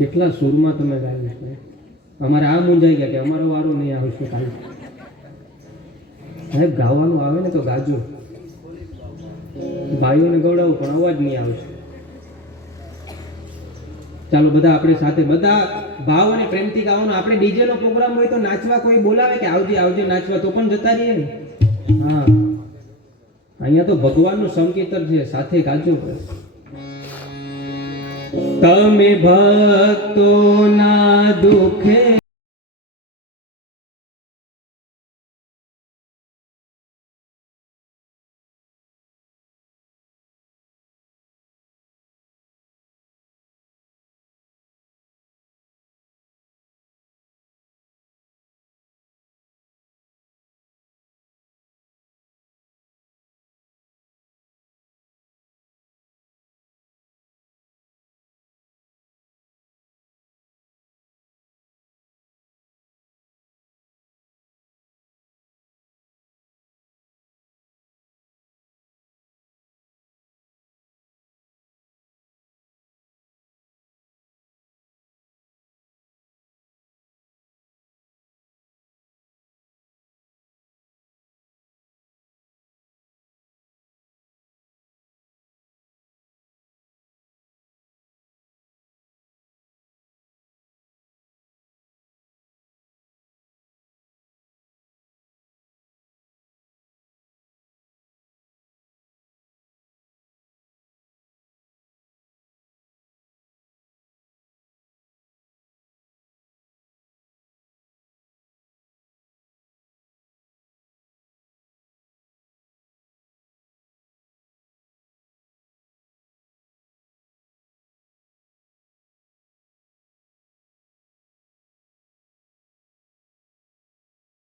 કેટલા સૂરમાં તમે ગાયું છે. અમારે આ મૂંઝાઈ ગયા કે અમારો વારો નહીં આવશે કાલે. સાહેબ ગાવાનું આવે ને તો ગાજો. ભાઈઓને ગવડાવું પણ અવાજ નહીં આવશે. ચાલો બધા આપણે સાથે બધા ભાવ અને પ્રેમથી ગાવાનું. આપણે ડીજે નો પ્રોગ્રામ હોય તો નાચવા કોઈ બોલાવે કે આવજે આવજે નાચવા, તો પણ જતા રહીએ ને. હા, અહીંયા તો ભગવાનનું સંકીર્તન છે, સાથે ગાજો. તમે ભક્તોના દુખે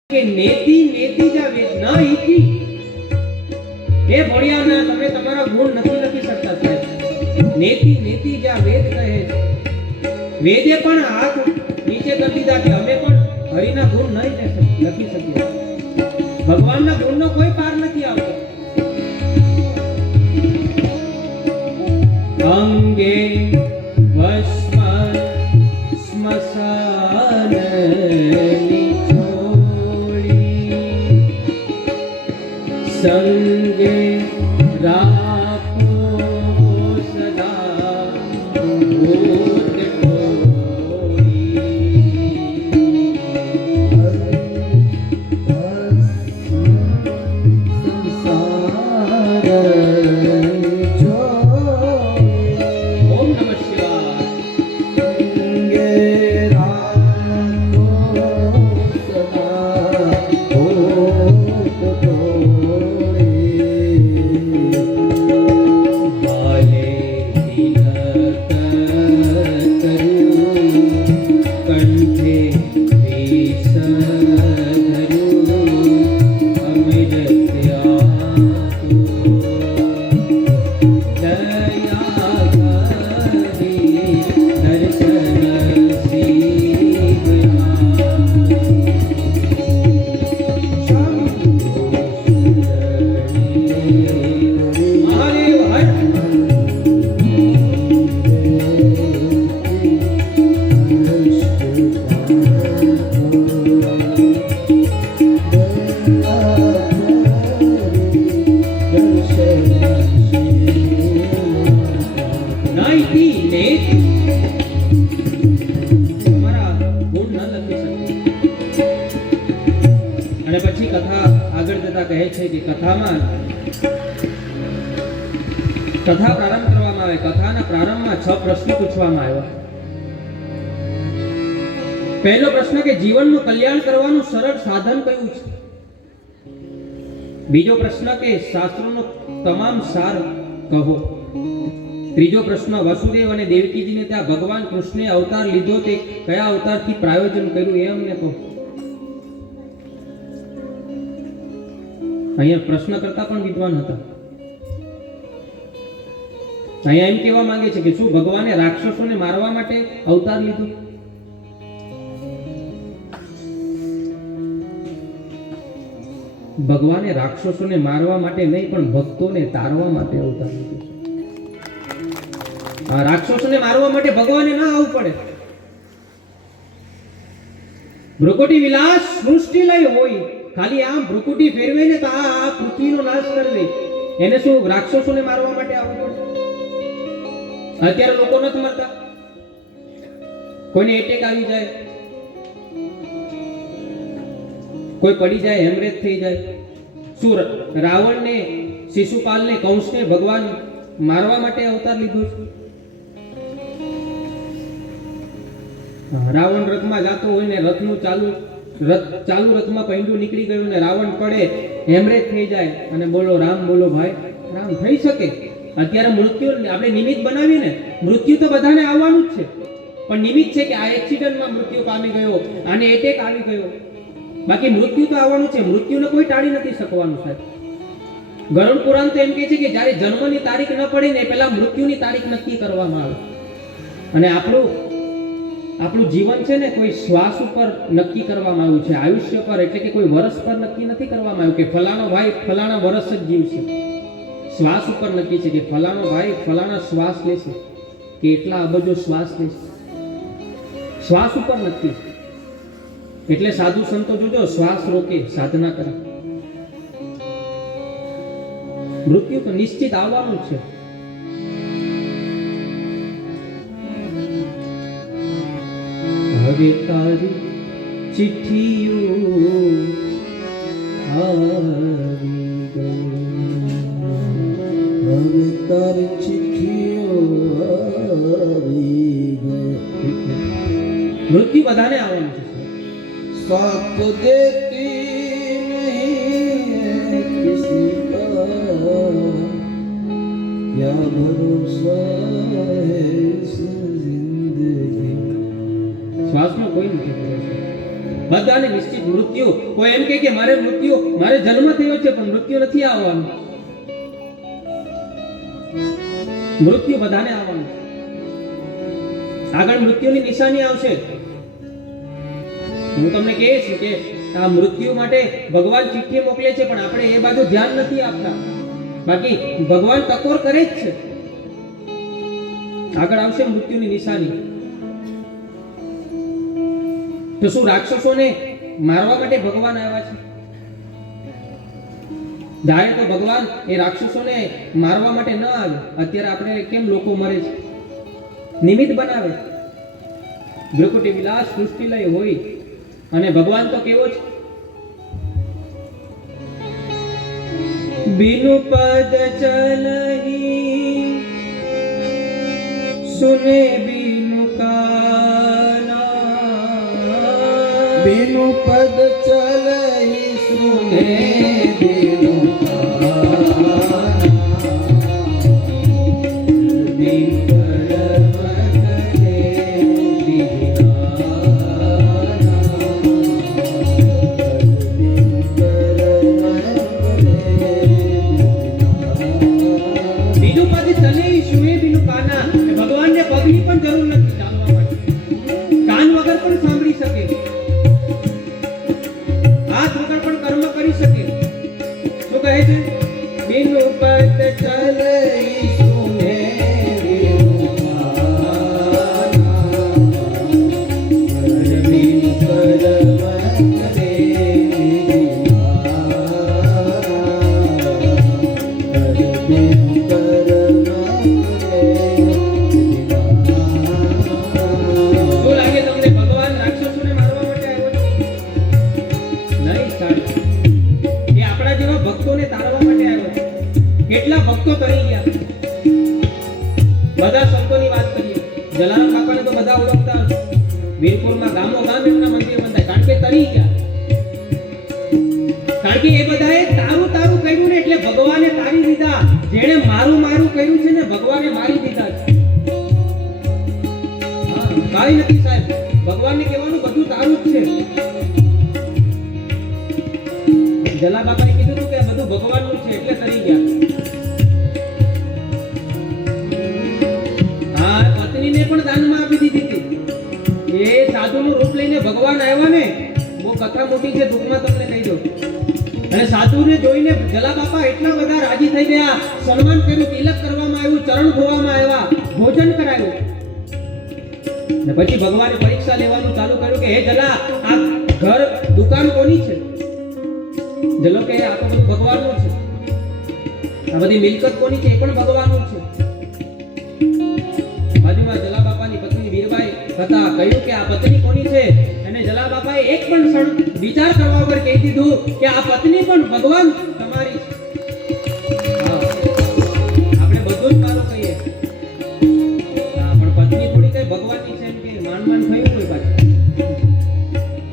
કે નેતિ નેતિ જા વેદ ન ઈતી. હે ભણ્યાના તમે તમારા ગુણ નથી લખી શકતા સાહેબ. નેતિ નેતિ જા વેદ કહે છે. વેદે પણ હાથ નીચે કરી દીધા કે અમે પણ હરિના ગુણ નહીં લખી શકીએ. ભગવાનના ગુણનો કોઈ પાર નથી આવતો. અંગે ભસ્મ સ્મશાન સંગે રાખો સદા ભૂત અને પછી કથા આગળ જતા કહે છે કે કથા પ્રારંભ કરવામાં આવે. કથાના પ્રારંભમાં 6 પ્રશ્નો પૂછવામાં આવ્યા. પહેલો પ્રશ્ન કે જીવનનું કલ્યાણ કરવાનું સરળ સાધન કયું છે? બીજો પ્રશ્ન કે શાસ્ત્રોનો તમામ સાર કહો. ત્રીજો પ્રશ્ન વસુદેવ અને દેવકીજીને ત્યાં ભગવાન કૃષ્ણે અવતાર લીધો તે કયા અવતારથી પ્રાયોજન કર્યું એ અમને કહો. અહીંયા પ્રશ્ન કરતા પણ વિદ્વાન હતા. અહીંયા એમ કહેવા માંગે છે કે શું ભગવાને રાક્ષસોને મારવા માટે અવતાર લીધો? ભગવાને રાક્ષસોને મારવા માટે નહીં પણ ભક્તોને તારવા માટે અવતાર લીધો. આ રાક્ષસોને મારવા માટે ભગવાને ના આવવું પડે. ભ્રુકુટી વિલાસ સૃષ્ટિ લય હોય, ખાલી આમ ભ્રુકુટી ફેરવે ને તો આ પૃથ્વીનો નાશ કરી દે. એને શું રાક્ષસોને મારવા માટે આવવું પડે? અત્યારે લોકો નથી મરતા, કોઈને એટેક આવી જાય, કોઈ પડી જાય, હેમરેજ થઈ જાય. શું રાવણને, શિશુપાલને, કંસને ભગવાન મારવા માટે અવતાર લીધો છે? રાવણ રથમાં જાતો હોય ને રથનું ચાલુ રથમાં પૈંડું નીકળી ગયું ને રાવણ પડે, હેમરેજ થઈ જાય અને બોલો રામ, બોલો ભાઈ રામ. થઈ શકે. અત્યારે મૃત્યુ આપણે નિમિત્ત બનાવીએ ને, મૃત્યુ તો બધાને આવવાનું જ છે, પણ નિમિત્ત છે કે આ એક્સિડન્ટમાં મૃત્યુ પામી ગયો, આને એટેક આવી ગયો. બાકી મૃત્યુ તો આવવાનું છે, મૃત્યુને કોઈ ટાળી નથી શકવાનું સાહેબ. ગરુડ પુરાણ તો એમ કહે છે કે જ્યારે જન્મની તારીખ ન પડે ને પહેલા મૃત્યુની તારીખ નક્કી કરવામાં આવે. અને આપણું જીવન છે ને કોઈ શ્વાસ ઉપર નક્કી કરવામાં આવ્યું છે, આયુષ્ય પર, એટલે કે કોઈ વર્ષ પર નક્કી નથી કરવામાં આવ્યું કે ફલાણો ભાઈ ફલાણા વર્ષ જ જીવશે. શ્વાસ ઉપર નક્કી છે કે ફલાણો ભાઈ ફલાણા શ્વાસ લેશે કે એટલા અબજો શ્વાસ લેશે. શ્વાસ ઉપર નક્કી છે. એટલે સાધુ સંતો જોજો શ્વાસ રોકે, સાધના કરે. મૃત્યુ તો નિશ્ચિત આવવાનું છે. હવે તારી ચિઠ્ઠીઓ આવી ગઈ, હવે તારી ચિઠ્ઠીઓ આવી ગઈ. મૃત્યુ બધાને આવવાનું છે. साथ देती नहीं किसी का, क्या भरोसा है इस जिंदगी. શ્વાસનો કોઈ નથી ભરોસો. બધાને નિશ્ચિત મૃત્યુ. કોઈ એમ કે મારે જન્મ થયો છે પણ મૃત્યુ નથી આવવાનું. મૃત્યુ બધાને આવવાનું. આગળ મૃત્યુની નિશાની આવશે. હું તમને કહે છું કે આ મૃત્યુ માટે ભગવાન ચિઠ્ઠી મોકલે છે પણ આપણે એ બાજુ ધ્યાન નથી આપતા. બાકી ભગવાન ટકોર કરે જ છે. આગળ આવશે મૃત્યુની નિશાની. તો શું રાક્ષસોને મારવા માટે ભગવાન આવ્યા છે? ધારે તો ભગવાન એ રાક્ષસોને મારવા માટે ન આવે. અત્યારે આપણે કેમ લોકો મરે છે? નિમિત્ત બનાવે. ભ્રુકુટી વિલાસ સૃષ્ટિ લય હોય અને ભગવાન તો કેવો છે? बिनु पद चलही सुने बिनु काना, बिनु पद चलही सुने बिनु काना, बिनु પગની પણ જરૂર નથી ચાલવા માટે. કાન વગર પણ સાંભળી શકે, હાથ વગર પણ કર્મ કરી શકે. શું કહે છે? બિનુ પદ ચલે સુને બિનુ કાના, બિનુ કર્મ કરે બિનુ કર્મ. કેટલા ભક્તો તરી ગયા. બધા સંતોની વાત કરીએ, જલારામ બાપાને તો બધા ઓળખતા હશે. વીરપુરમાં ગામો ગામ એમના મંદિર બંધાય, કારણ કે તરી ગયા. કારણ કે એ બધાએ તારું તારું કર્યું ને એટલે ભગવાને તારી દીધા. જેણે મારું મારું કર્યું છે ને ભગવાને મારી દીધા છે. કાઈ નથી સાહેબ, ભગવાનને કહેવાનું બધું તારું જ છે. જલા બાપાએ કીધું હતું કે બધું ભગવાનનું છે એટલે તરી ગયા. પત્નીને પણ દાનમાં આપી દીધી હતી. એ સાધુનું રૂપ લઈને ભગવાન આવ્યા ને, બહુ કથા મોટી છે, દુઃખમાં તમને કહી દઉં. અને સાધુને જોઈને જલા બાપા એટલા બધા રાજી થઈ ગયા, સન્માન કર્યું, તિલક કરવામાં આવ્યું, ચરણ ધોવામાં આવ્યા. ભોજન કરાયું ને પછી ભગવાને પરીક્ષા લેવાનું ચાલુ કર્યું કે હે જલા, આ ઘર દુકાન કોની છે? જલો કે આ તો બધું ભગવાનનું છે. આ બધી મિલકત કોની છે? એ પણ ભગવાનનું છે. બાજુમાં જલા બાપાની પત્ની વીરબાઈ હતા, કહ્યું કે આ પત્ની કોની છે? અને જલા બાપાએ એક પણ ક્ષણ વિચાર કરવા વગર કહી દીધું કે આ પત્ની પણ ભગવાન તમારી છે. હા, આપણે બધું જ મારું કહીએ, હા, પણ પત્ની થોડી કઈ ભગવાનની છે એમ કે માન માન થયું કોઈ પાછું.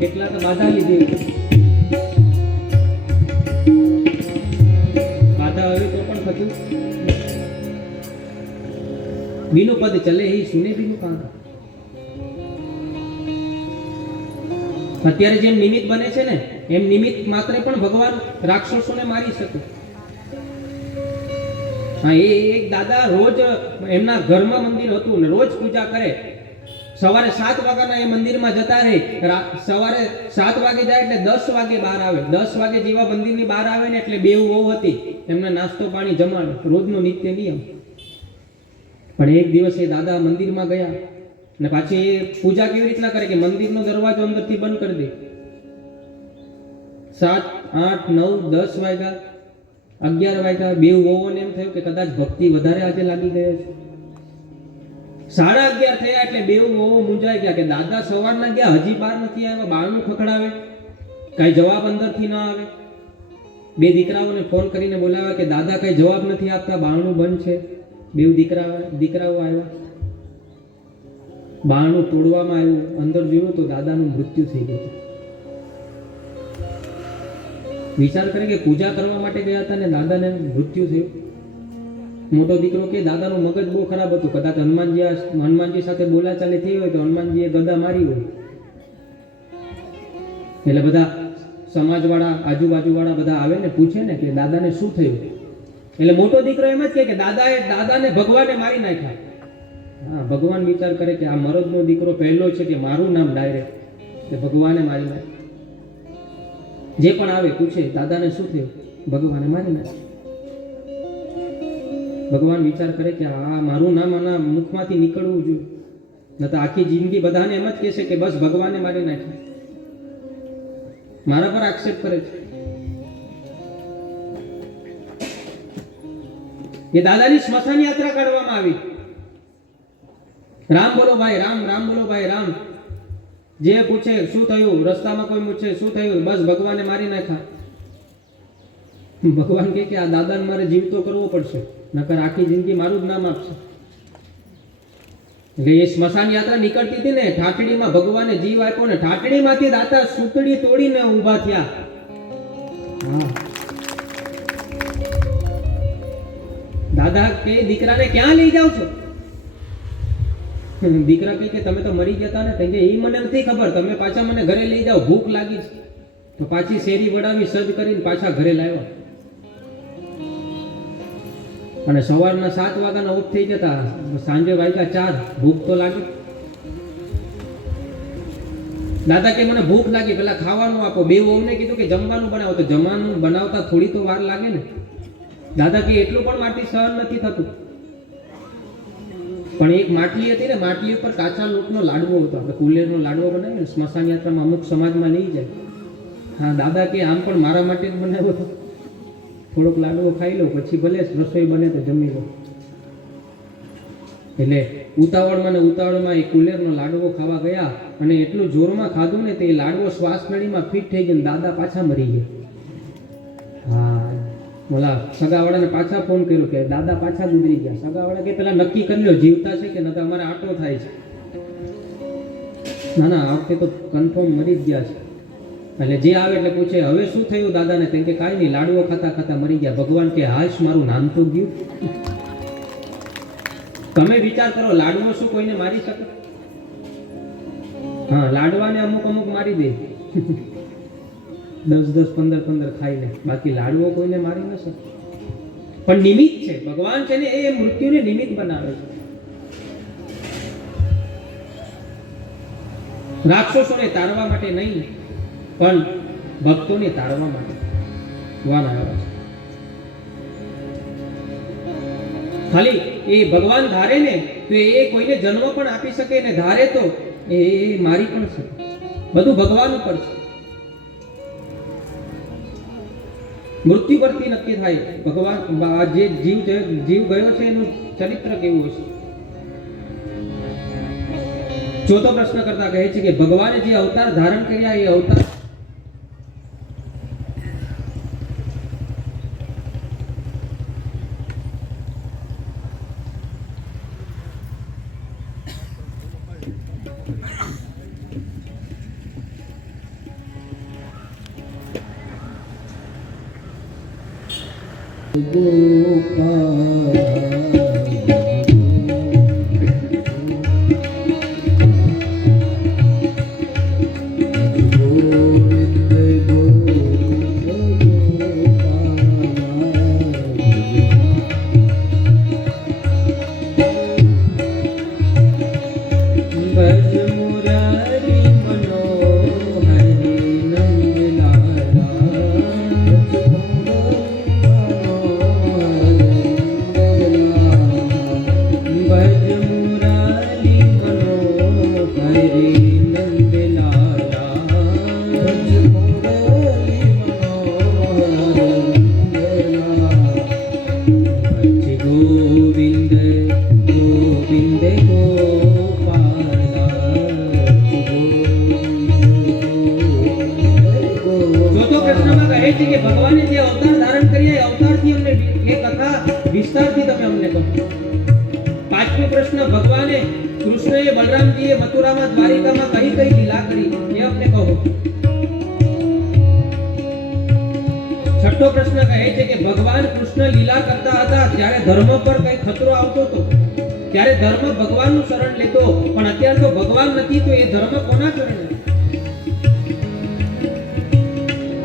કેટલા તો બાધા લીધી, બાધા હવે તો પણ થતું. બીનું પદ ચલે હી સુને બીનું કામ. અત્યારે જેમ નિમિત્ત બને છે ને એમ નિમિત્ત માત્ર પણ ભગવાન રાક્ષસોને મારી શકે. હા, એ એક દાદા રોજ એમના ઘરમાં મંદિર હતું ને રોજ પૂજા કરે. સવારે 7 વાગ્યાના એ મંદિરમાં જતા રહે. સવારે 7 વાગે જાય એટલે 10 વાગે બહાર આવે. 10 વાગે જેવા મંદિરની બહાર આવે ને એટલે બેવ વહુ હતી, એમને નાસ્તો પાણી જમાડે, રોજનો નિત્ય નિયમ. પણ એક દિવસ એ દાદા મંદિરમાં ગયા ને પાછી એ પૂજા કેવી રીતના કરે કે મંદિરનો દરવાજો અંદરથી બંધ કરી દે. 7, 8, 9, 10 વાગ્યા, 11 વાગ્યા, બેવ વહુઓને એમ થયું કે કદાચ ભક્તિ વધારે આજે લાગી ગયો છે. 11:30 થયા એટલે બેવ વહુઓ મૂંઝાઈ ગયા કે દાદા સવારના ગયા, હજી બહાર નથી આવ્યા, બારણું ખખડાવે, કઈ જવાબ અંદરથી ના આવે. બે દીકરાઓને ફોન કરીને બોલાવ્યા કે દાદા કઈ જવાબ નથી આપતા, બારણું બંધ છે. બેવ દીકરાઓ આવ્યા, બારણું તોડવામાં આવ્યું, અંદર જોયું તો દાદાનું મૃત્યુ થઈ ગયું. વિચાર કરે કે પૂજા કરવા માટે ગયા હતા ને દાદાને મૃત્યુ થયું. મોટો દીકરો કે દાદાનું મગજ બહુ ખરાબ હતું, કદાચ હનુમાનજી સાથે બોલાચાલી થઈ હોય તો હનુમાનજીએ ગદા મારી હોય. એટલે બધા સમાજવાળા, આજુબાજુવાળા બધા આવે ને પૂછે ને કે દાદાને શું થયું. એટલે મોટો દીકરો એમ જ કે દાદાને ભગવાને મારી નાખ્યા. હા, ભગવાન વિચાર કરે કે આ મરદનો દીકરો પહેલો છે કે મારું નામ ડાયરેક્ટ કે ભગવાને મારી નાખ્યા. જે પણ આવે પૂછે દાદાને શું થયું, ભગવાને મારી નાખ્યા. ભગવાન વિચાર કરે કે આ મારું નામ આના મુખમાંથી નીકળવું જોઈએ, ન તો આખી જિંદગી બધાને એમ જ કહેશે કે બસ ભગવાને મારી નાખ્યા, મારા પર આક્ષેપ કરે છે. એ દાદાની સ્મશાન યાત્રા કાઢવામાં આવી. રામ બોલો ભાઈ રામ, રામ બોલો ભાઈ રામ. જે પૂછે શું થયું, રસ્તામાં કોઈ પૂછે શું થયું, બસ ભગવાને મારી નાખ્યા. ભગવાન કહે કે આ દાદાને મારે જીવતો કરવો પડશે, નકર આખી જિંદગી મારું જ નામ આપશે. એટલે એ સ્મશાન યાત્રા નીકળતી હતી ને, ઠાઠડીમાં ભગવાને જીવ આપ્યો ને ઠાઠડીમાંથી દાતા સૂતડી તોડીને ઊભા થયા. હા, દાદા કે દીકરાને ક્યાં લઈ જાવ છો? દીકરા કે તમે તો મરી જતા ને. કે એ મને નથી ખબર, તમે પાછા મને ઘરે લઈ જાઓ, ભૂખ લાગી છે. તો પાછી શેરી વડાવી સજ કરીને પાછા ઘરે લાવ્યા. અને સવારના 7 વાગ્યાના ઓફ થઈ જતા, સાંજે વાગ્યા 4, ભૂખ તો લાગી. દાદા કે મને ભૂખ લાગી, પેલા ખાવાનું આપો. બે વહુને કીધું કે જમવાનું બનાવો. તો જમવાનું બનાવતા થોડી તો વાર લાગે ને. દાદા કે એટલું પણ મારથી સહન નથી થતું. પણ એક માટલી હતી ને, માટલી ઉપર કાચા લોટનો લાડવો હતો. આપણે કુલેરનો લાડવો બનાવીએ ને સ્મશાન યાત્રામાં અમુક સમાજમાં લઈ જાય. હા, દાદા કે આમ પણ મારા માટે જ બનાવ્યો હતો, થોડોક લાડવો ખાઈ લો, પછી ભલે રસોઈ બને તો જમી લો. એટલે ઉતાવળમાં ને ઉતાવળમાં એ કુલેરનો લાડવો ખાવા ગયા અને એટલું જોરમાં ખાધું ને તે લાડવો શ્વાસ નળીમાં ફિટ થઈ ગયો. દાદા પાછા મરી ગયા. હા, બોલા સગાવાળાને પાછા ફોન કર્યો કે દાદા પાછા ગુજરી ગયા. સગાવાળા કે પેલા નક્કી કરી લો જીવતા છે કે નતા અમારે આટો થાય છે. ના આ વખતે તો કન્ફર્મ મરી જ ગયા છે. એટલે જે આવે એટલે પૂછે હવે શું થયું દાદાને? તેમ કે કાંઈ નહીં, લાડવો ખાતા ખાતા મરી ગયા. ભગવાન કે હાશ, મારું નામ તો ગયું. તમે વિચાર કરો, લાડવો શું કોઈને મારી શકે? હા, લાડવાને અમુક મારી દે 10, 15 ખાઈને, બાકી લાડવો કોઈને મારી ન શકે. પણ નિમિત્ત છે, ભગવાન છે ને એ મૃત્યુને નિમિત્ત બનાવે છે. રાક્ષસોને તારવા માટે નહીં, પણ ભક્તોને તારવા માટે ભગવાન આવ્યા છે. ખાલી એ ભગવાન ધારે ને તો એ કોઈને જન્મ પણ આપી શકે ને ધારે તો એ મારી પણ શકે. બધું ભગવાન ઉપર છે. મૃત્યુ પરથી નક્કી થાય ભગવાન આ જે જીવ ગયો છે એનું ચરિત્ર કેવું હશે. ચોથો પ્રશ્ન કરતા કહે છે કે ભગવાને જે અવતાર ધારણ કર્યા એ અવતાર ભગવાને જે અવતાર ધારણ કર્યા એ અવતારથી અમને એ કથા વિસ્તારથી તમે અમને કહો. પાંચમો પ્રશ્ન ભગવાને કૃષ્ણએ બલરામજીએ મથુરામાં દ્વારિકામાં કઈ કઈ લીલા કરી એ અમને કહો. છઠ્ઠો પ્રશ્ન કહે છે કે ભગવાન કૃષ્ણ લીલા કરતા હતા ત્યારે ધર્મ પર કઈ ખતરો આવતો હતો, ત્યારે ધર્મ ભગવાનનું શરણ લેતો, પણ અત્યારે તો ભગવાન નથી તો એ ધર્મ કોના શરણે?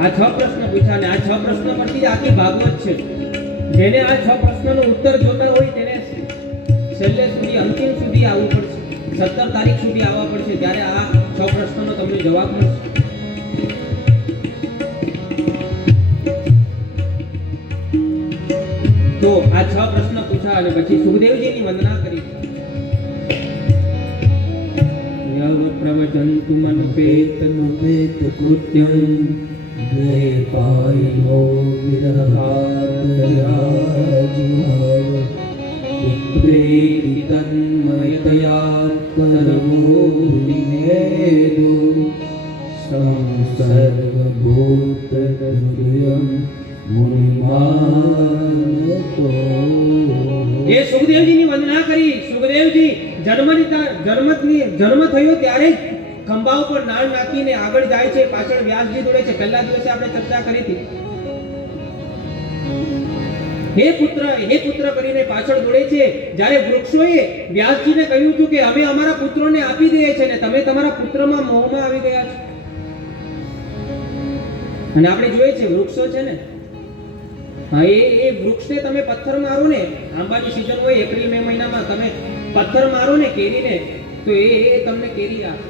આ 6 પ્રશ્ન પૂછ્યા ને આ 6 પ્રશ્ન પરથી જ આખી ભાગવત છે. જેને આ 6 પ્રશ્નનો ઉત્તર જોતા હોય તેને છેલ્લે સુધી અંતિમ સુધી આવવું પડશે. 17 તારીખ સુધી આવવા પડશે ત્યારે આ 6 પ્રશ્નનો તમને જવાબ મળશે. તો આ 6 પ્રશ્ન પૂછ્યા અને પછી સુખદેવજીની વંદના કરી. યવ પ્રવચંતુ મન પેત કૃત્યં પાયો વિરહારજુહાવ ઉત્પ્રેતિ તન્મયતયા તર્મોનિમેદુ સંસર્ગભૂત હૃદયં મુનિમાનતો. એ સુખદેવજીની વંદના કરી. સુખદેવજી જન્મ થયો ત્યારે ખંભા ઉપર નાળ નાખીને આગળ જાય છે, પાછળ વ્યાસજી દોડે છે. પહેલા દિવસે આપણે ચર્ચા કરી હતી. હે પુત્ર કરીને પાછળ દોડે છે. જ્યારે વૃક્ષોએ વ્યાસજીને કહ્યું હતું કે અમે અમારા પુત્રોને આપી દઈએ છે ને તમે તમારા પુત્રમાં મોહમાં આવી ગયા છો. અને આપણે જોઈએ છે વૃક્ષો છે ને હા એ વૃક્ષને તમે પથ્થર મારો ને, આંબાની સીઝન હોય એપ્રિલ મે મહિનામાં તમે પથ્થર મારો ને કેરીને તો એ તમને કેરી આપે.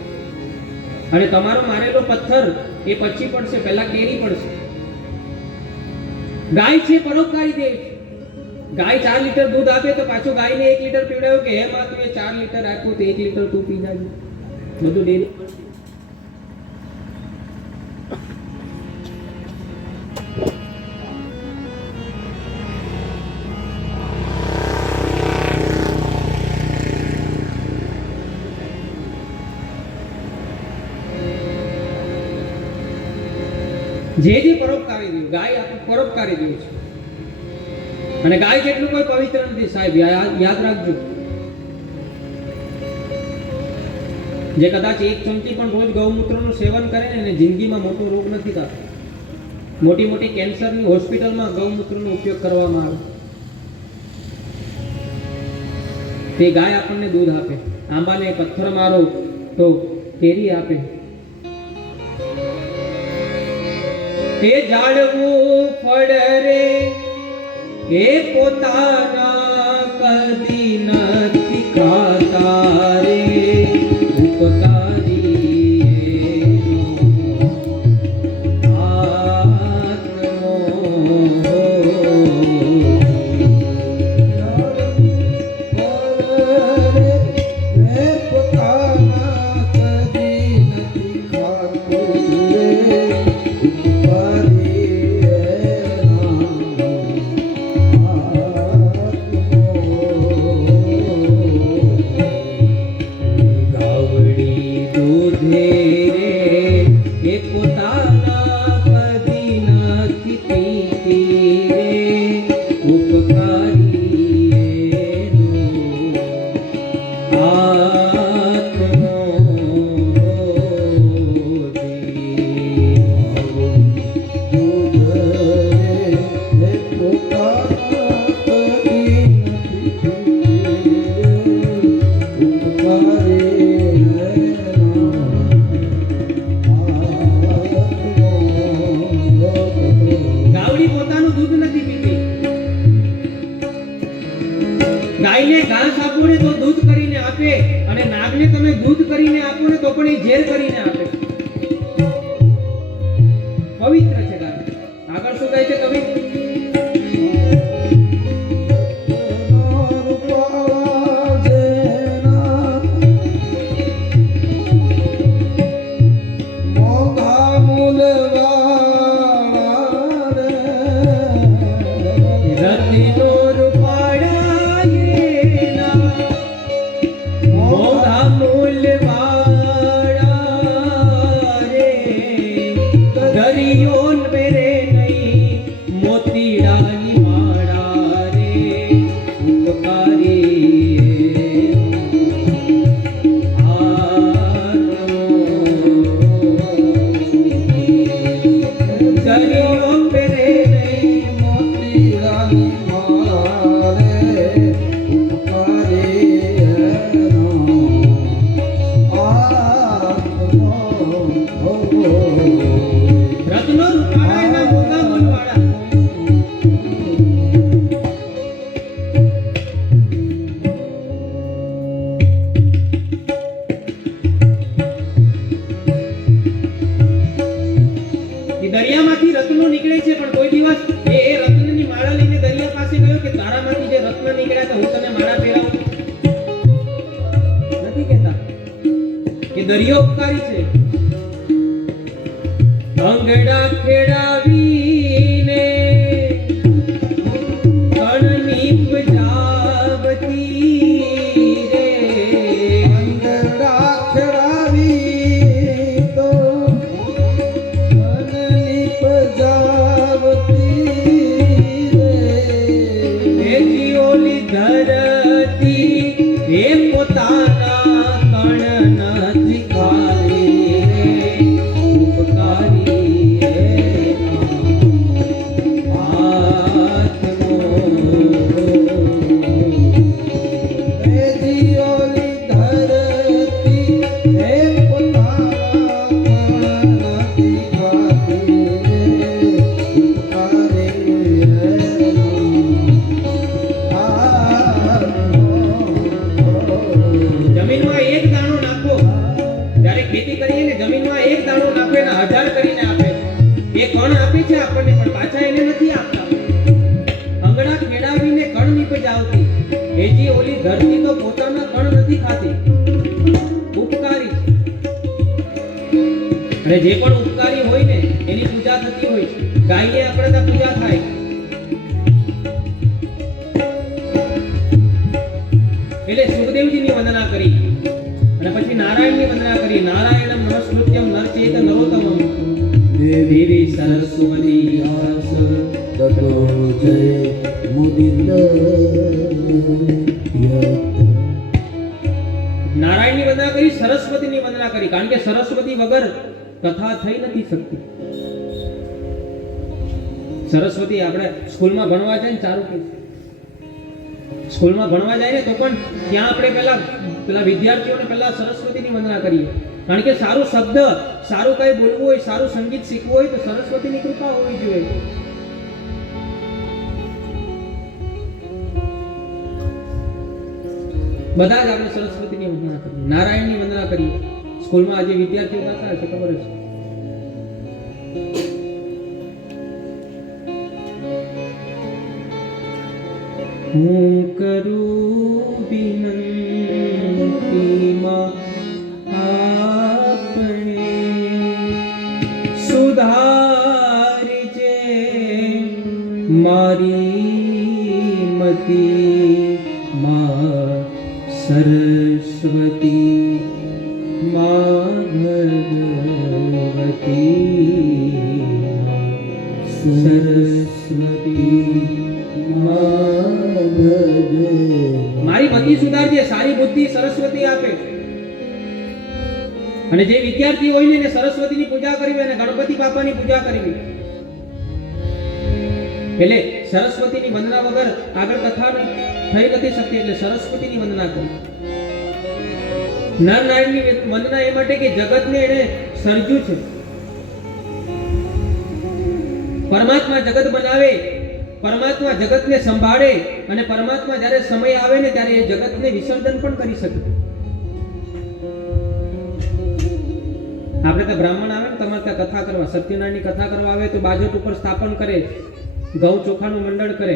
અને તમારો મારેલો પથ્થર એ પછી પડશે, પહેલા કેરી પડશે. ગાય છે પરોપકારી દેવ. ગાય 4 લીટર દૂધ આપે તો પાછું ગાયને 1 લીટર પીવડાવ્યું કે હે માં તું 4 લીટર આપ્યું તો 1 લીટર તું પી જાજે. બધું ડેરી જે પરોપકારી દેવ. ગાય આપણું પરોપકારી દેવ છે અને ગાય જેટલું કોઈ પવિત્ર નથી સાહેબ, યાદ રાખજો. જે કદાચ 1 ચમચી પણ રોજ ગૌમૂત્રનું સેવન કરે ને એને જિંદગીમાં મોટો રોગ નથી થતો. મોટી મોટી કેન્સરની હોસ્પિટલમાં ગૌમૂત્રનો ઉપયોગ કરવામાં આવે. તે ગાય આપણને દૂધ આપે. આંબાને પથ્થર મારો તો કેરી આપે. તે ઝાડવું ફળ રે એ પોતાના કદી નથી ખાતા રે, ઉપકારી આત્મનો રે પણ એ ઝેર કરીને આપે. પવિત્ર છે ગાય. આગળ શું કહે છે કવિ? રતિનો રૂપાળા એના મોંઘા મૂલવાળા રે, દરિયો પેરે નહીં મોતીડાની માળા રે, ઉપકારી દરિયો પેરે નહીં મોતીડાની માળા રે, રત્નો રૂપાળા એના મોંઘા મૂલવાળા. એ દરિયામાંથી રત્નો નીકળે છે, પણ કોઈ દિવસ એ રત્નની માળા લઈને દરિયા પાસે ગયો કે તારામાંથી જે રત્ન નીકળ્યા હતા હું તને માળા પહેરાવું? નથી કહેતા કે દરિયો ઉપકારી છે. અંગડા ખેડાવીને કણની પજાવતી રે, અંગડા ખેડાવી તો કણની પજાવતી રે, એજી ઓલી ધરતી એ પોતાના કણ નથી ખાલી રે, ઉપકારી જમીનમાં એક દાણો નાખો, જ્યારે ખેતી કરીએ ને જમીનમાં એક દાણો નાખો એને 1000 કરીને આપે. એ કણ આપે છે આપણને, પણ પાછા એને નથી આપતા. અંગડા ખેડાવીને કણ નીપજાવતી, એજી ઓલી ધરતી તો પોતાના કણ નથી ખાતી. ઉપકારી. અને જે પણ ઉપકારી હોય ને એની પૂજા થતી હોય. ગાયની આપણે ત્યાં પૂજા થાય. એટલે સુખદેવજીની વંદના કરી અને પછી નારાયણની વંદના કરી. નારાયણમ નમસ્કૃત્યમ નરચેત નરોત્તમમ દેવી સરસ્વતી આસ તતો જય મુદિત નારાયણની વંદના કરી, સરસ્વતીની વંદના કરી. કારણ કે સરસ્વતી વગર કથા થઈ નથી શકતી. સરસ્વતી આપણે સ્કૂલમાં ભણવા જાય ને સારું કે સ્કૂલમાં ભણવા જાય ને તો પણ ત્યાં આપણે પેલા વિદ્યાર્થીઓને પહેલા સરસ્વતીની વંદના કરીએ. કારણ કે સારું શબ્દ, સારું કઈ બોલવું હોય, સારું સંગીત શીખવું હોય તો સરસ્વતીની કૃપા હોવી જોઈએ. બધા જ આપણે સરસ્વતીની વંદના કરીએ, નારાયણની વંદના કરીએ. સ્કૂલમાં આજે વિદ્યાર્થીઓ ગાતા હશે, ખબર હશે. હું કરું વિનંતી માં આપણે સુધારજે મારી મતી માં સરસ્વતી માં ભગવતી સરસ્વતી મારી મતિ સુધારજે. સારી બુદ્ધિ સરસ્વતી આપે. અને જે વિદ્યાર્થી હોય ને એને સરસ્વતીની પૂજા કરવી અને ગણપતિ બાપાની પૂજા કરવી. એટલે સરસ્વતીની વંદના વગર આગળ કથા થઈ નથી શકતી. એટલે સરસ્વતીની વંદના કરો. નારાયણની વંદના એ માટે કે જગતને એને સર્જ્યું છે. પરમાત્મા જગત બનાવે, પરમાત્મા જગતને સંભાળે અને પરમાત્મા જ્યારે સમય આવે ને ત્યારે એ જગતને વિસર્જન પણ કરી શકે. આપણે તો બ્રાહ્મણ આવે ને તમારે ત્યાં કથા કરવા, સત્યનારાયણની કથા કરવા આવે તો બાજોટ ઉપર સ્થાપન કરે, ઘઉં ચોખાનું મંડળ કરે.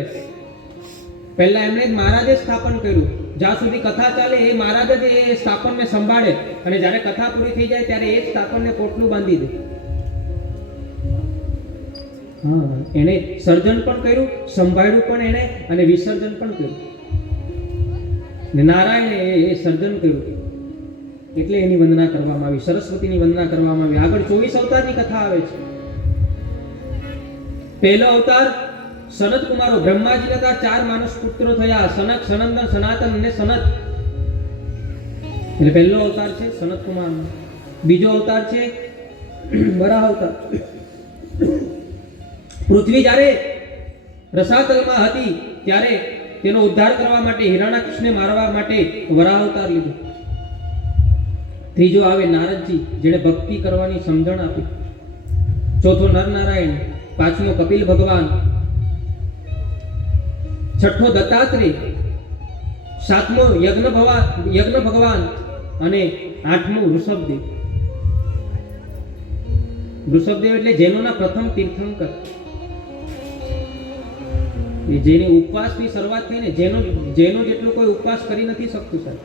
પહેલા એમણે જ મહારાજે સ્થાપન કર્યું. જ્યાં સુધી કથા ચાલે એ મહારાજ જ એ સ્થાપનને સંભાળે, અને જ્યારે કથા પૂરી થઈ જાય ત્યારે એ જ સ્થાપનને પોટલું બાંધી દે. હા, એને સર્જન પણ કર્યું, સંભાળ્યું પણ એને, અને વિસર્જન પણ કર્યું. ને નારાયણે એ સર્જન કર્યું, એટલે એની વંદના કરવામાં આવી, સરસ્વતીની વંદના કરવામાં આવી. આગળ 24 અવતારની કથા આવે છે. પહેલો અવતાર સનત કુમારો, બ્રહ્માજી હતા 4 માનસ પુત્રો થયા, સનક, સનંદન, સનાતન અને સનત. એટલે પહેલો અવતાર છે સનત કુમાર. બીજો અવતાર છે વરાહ અવતાર. પૃથ્વી જ્યારે રસાતલમાં હતી ત્યારે તેનો ઉદ્ધાર કરવા માટે, હિરણ્યકશિપુને મારવા માટે વરાહ અવતાર લીધો. ત્રીજો આવે નારદજી, જેણે ભક્તિ કરવાની સમજણ આપી. ચોથો નરનારાયણ, પાંચમો કપિલ ભગવાન, છઠ્ઠો દત્તાત્રેય, સાતમો યજ્ઞ ભગવાન અને આઠમો વૃષભદેવ. વૃષભદેવ એટલે જૈનોના પ્રથમ તીર્થંકર. એ જેની ઉપવાસની શરૂઆત થઈ ને, જૈનો જેટલું કોઈ ઉપવાસ કરી નથી શકતું સાહેબ.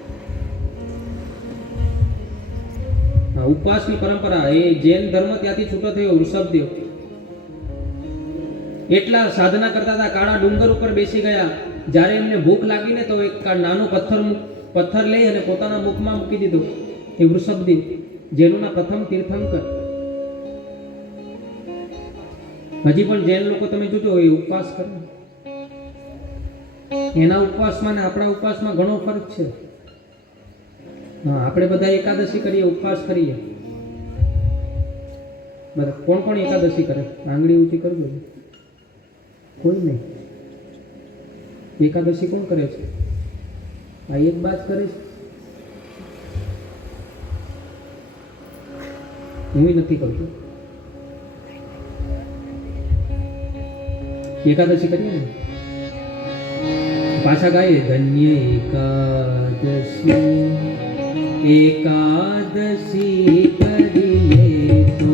ઉપવાસની પરંપરા, એ જૈન ધર્મ ત્યાંથી છૂટો થયો વૃષભદેવ. એટલા સાધના કરતા હતા, કાળા ડુંગર ઉપર બેસી ગયા. જ્યારે એમને ભૂખ લાગીને તો એક નાનો પથ્થર લઈ અને પોતાના મુખમાં મૂકી દીધો. એ વૃષભદેવ, જૈનોના પ્રથમ તીર્થંકર. હજી પણ જૈન લોકો તમે જોજો એ ઉપવાસ કરે. એના ઉપવાસમાં ને આપણા ઉપવાસમાં ઘણો ફરક છે. હા, આપણે બધા એકાદશી કરીએ, ઉપવાસ કરીએ. બધા કોણ એકાદશી કરે? આંગળી ઊંચી કરજો. કોઈ નહીં. એકાદશી કોણ કરે છે? આ એક બાદ કરે છે. હું નથી કરતો. એકાદશી કરીએ ને, પાછા ગાઈએ, ધન્ય એકાદશી, એકાદશી કરીએ તો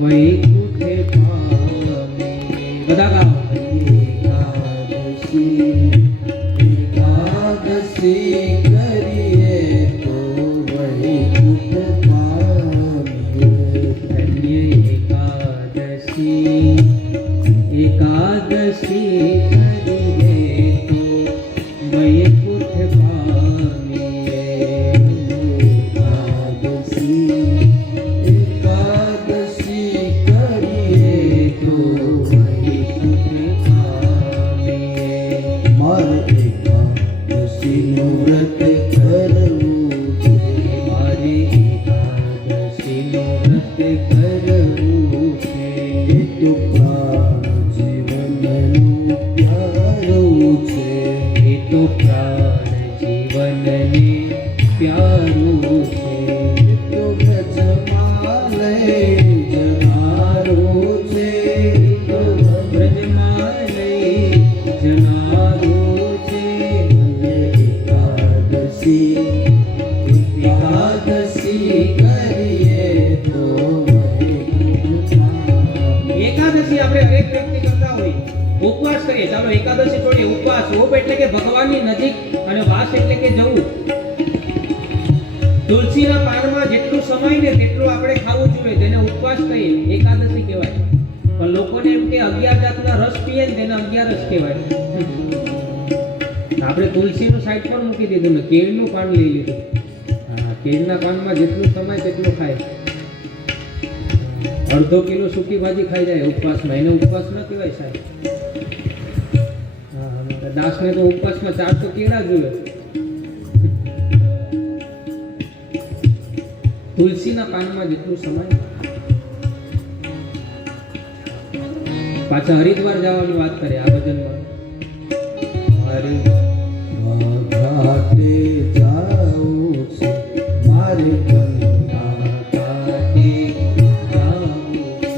વૈકુંઠે પામે. બધા ગાઓ. એકાદશી કરીએ તો વૈકુંઠ પામીએ. ધન્ય એકાદશી, એકાદશી કરીએ તો વૈકુંઠ પામીએ. એકાદશી કરીએ તો વૈકુંઠ પામીએ. મારે એકાદશીનું વ્રત કરવું છે. મારે એકાદશીનું વ્રત કરવું છે. એ તો જીવનનું પ્યારું છે. એ તો પ્રાણ જીવનને પ્યારું છે. એ તો વ્રજમાં લઈ જનારું છે. એ તો વ્રજમાં લઈ જનારું છે. અને એકાદશી કરીએ તો વૈકુંઠ પામીએ. એકાદશી આપણે હરેક વ્યક્તિ કરતા હોય. ઉપવાસ કરીએ, ચાલો એકાદશી છોડીએ. ઉપવાસ, ઉપ એટલે કે ભગવાનની નજીક, અને વાસ એટલે કે જવું. તુલસીના પાનમાં જેટલું સમાય ને તેટલું આપણે ખાવું જોઈએ, તેને ઉપવાસ કહીએ, એકાદશી કહેવાય. પણ લોકોને એમ કે 11 જાતના રસ પીએ ને તેને 11 રસ કહેવાય. આપણે તુલસીનું સાઈડ પર મૂકી દીધું ને કેળનું પાન લઈ લીધું. હા, કેળના પાનમાં જેટલું સમાય તેટલું ખાય. અડધો કિલો સૂકી ભાજી ખાઈ જાય ઉપવાસમાં, એને ઉપવાસ ન કહેવાય સાહેબ. હા, દાસને તો ઉપવાસમાં 4 તો કેળા જોઈએ. તુલસીના પાનમાં જેટલું સમાય. પાછા હરિદ્વાર જવાની વાત કરે આ ભજનમાં. ઘાટે જાઉં છે મારે, ગંગા ઘાટે જાઉં છે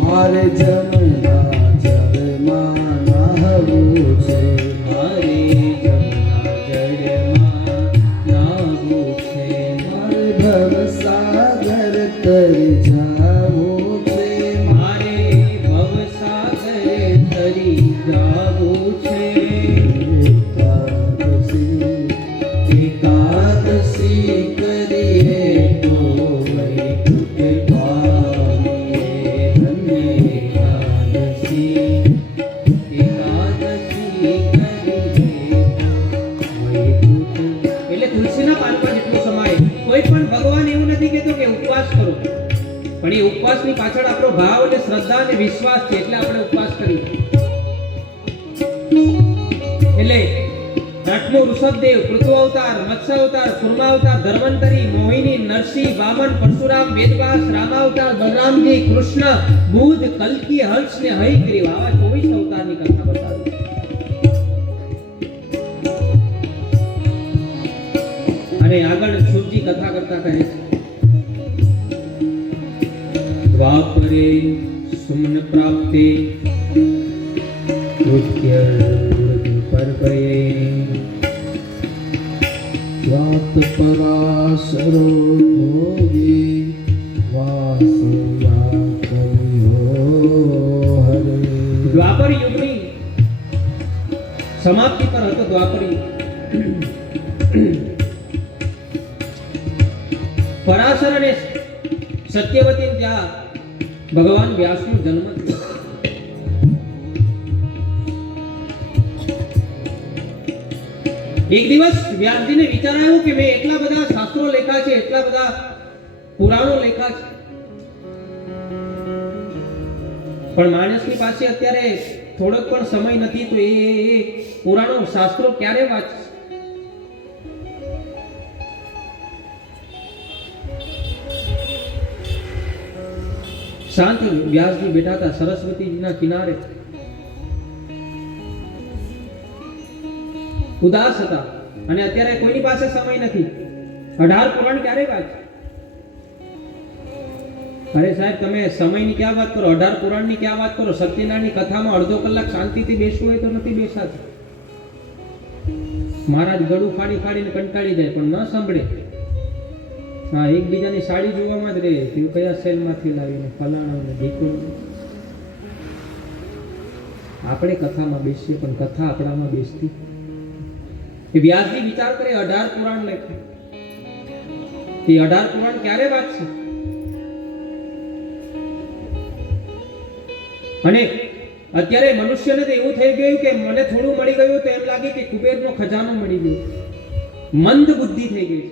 મારે, જમના જળમાં નાહવું છે મારે જમના જળમાં નાહવું છે. મારે ભવસાગર તરી જાવું છે મારે ભવસાગરે તરી જાવું છે એકાદશી કરીએ તો વૈકુંઠ પામીએ ધન્ય એકાદશી એટલે તુલસીના પાન પર જેટલો સમય કોઈ પણ ભગવાન એવું નથી કહેતો કે ઉપવાસ કરો, પણ એ ઉપવાસની પાછળ આપણો ભાવ અને શ્રદ્ધા અને વિશ્વાસ છે એટલે આપણે ઉપવાસ કરીએ. એટલે આઠમો ઋષભદેવ, પૃથુ અવતાર, મત્સ્ય અવતાર, કુર્મા અવતાર, ધર્મંતરી, મોહિની, નરસિંહ, વામન, પરશુરામ, વેદવ્યાસ, રામાવતાર, બલરામજી, કૃષ્ણ, બુદ્ધ, કલ્કી, હંસ ને હયગ્રીવ આવા 24 અવતારની કથા બતાવી. અને આગળ શુભજી કથા કરતા કહે છે દ્વાપરે સુમન પ્રાપ્તે કૃત્ય વૃદ્ધિ પરપયે વાત પરાશરો ભોગી વાસયા કર્યો હરે દ્વાપર યુગની સમાપ્તિ પર હતો દ્વાપર યુગ. પરાશર અને સત્યવતી ત્યાં ભગવાન વ્યાસનો જન્મ થયો. એક દિવસ વ્યાસજીને વિચાર આવ્યો કે મેં એટલા બધા શાસ્ત્રો લેખા છે, એટલા બધા પુરાણો લેખા છે, પણ માણસની પાસે અત્યારે થોડોક પણ સમય નથી, તો એ પુરાણો શાસ્ત્રો ક્યારે વાંચશે? શાંત વ્યાસજી બેઠા હતા સરસ્વતીજીના કિનારે, ઉદાસ હતા અને અત્યારે કોઈની પાસે સમય નથી. 18 પુરાણ ક્યારે વાંચે? અરે સાહેબ, તમે સમયની ક્યાં વાત કરો, 18 પુરાણની ક્યાં વાત કરો? સત્યનારાયણની કથામાં અડધો કલાક શાંતિથી બેસવું હોય તો નથી બેસાતું. મહારાજ ગળું ફાડી ફાડીને કંટાળી જાય પણ ન સાંભળે. હા, એકબીજાની સાડી જોવામાં જ રહે, તું કયા સેલમાંથી લાવીને ફલાણા ને ઢીકણું. આપણે કથામાં બેસીએ પણ કથા આપણામાં બેસતી. એ વ્યાસજી વિચાર કરે 18 પુરાણ લખે, એ 18 પુરાણ ક્યારે વાંચશે? અને અત્યારે મનુષ્યને તો એવું થઈ ગયું કે મને થોડું મળી ગયું તો એમ લાગે કે કુબેરનો ખજાનો મળી ગયો. મંદ બુદ્ધિ થઈ ગઈ છે.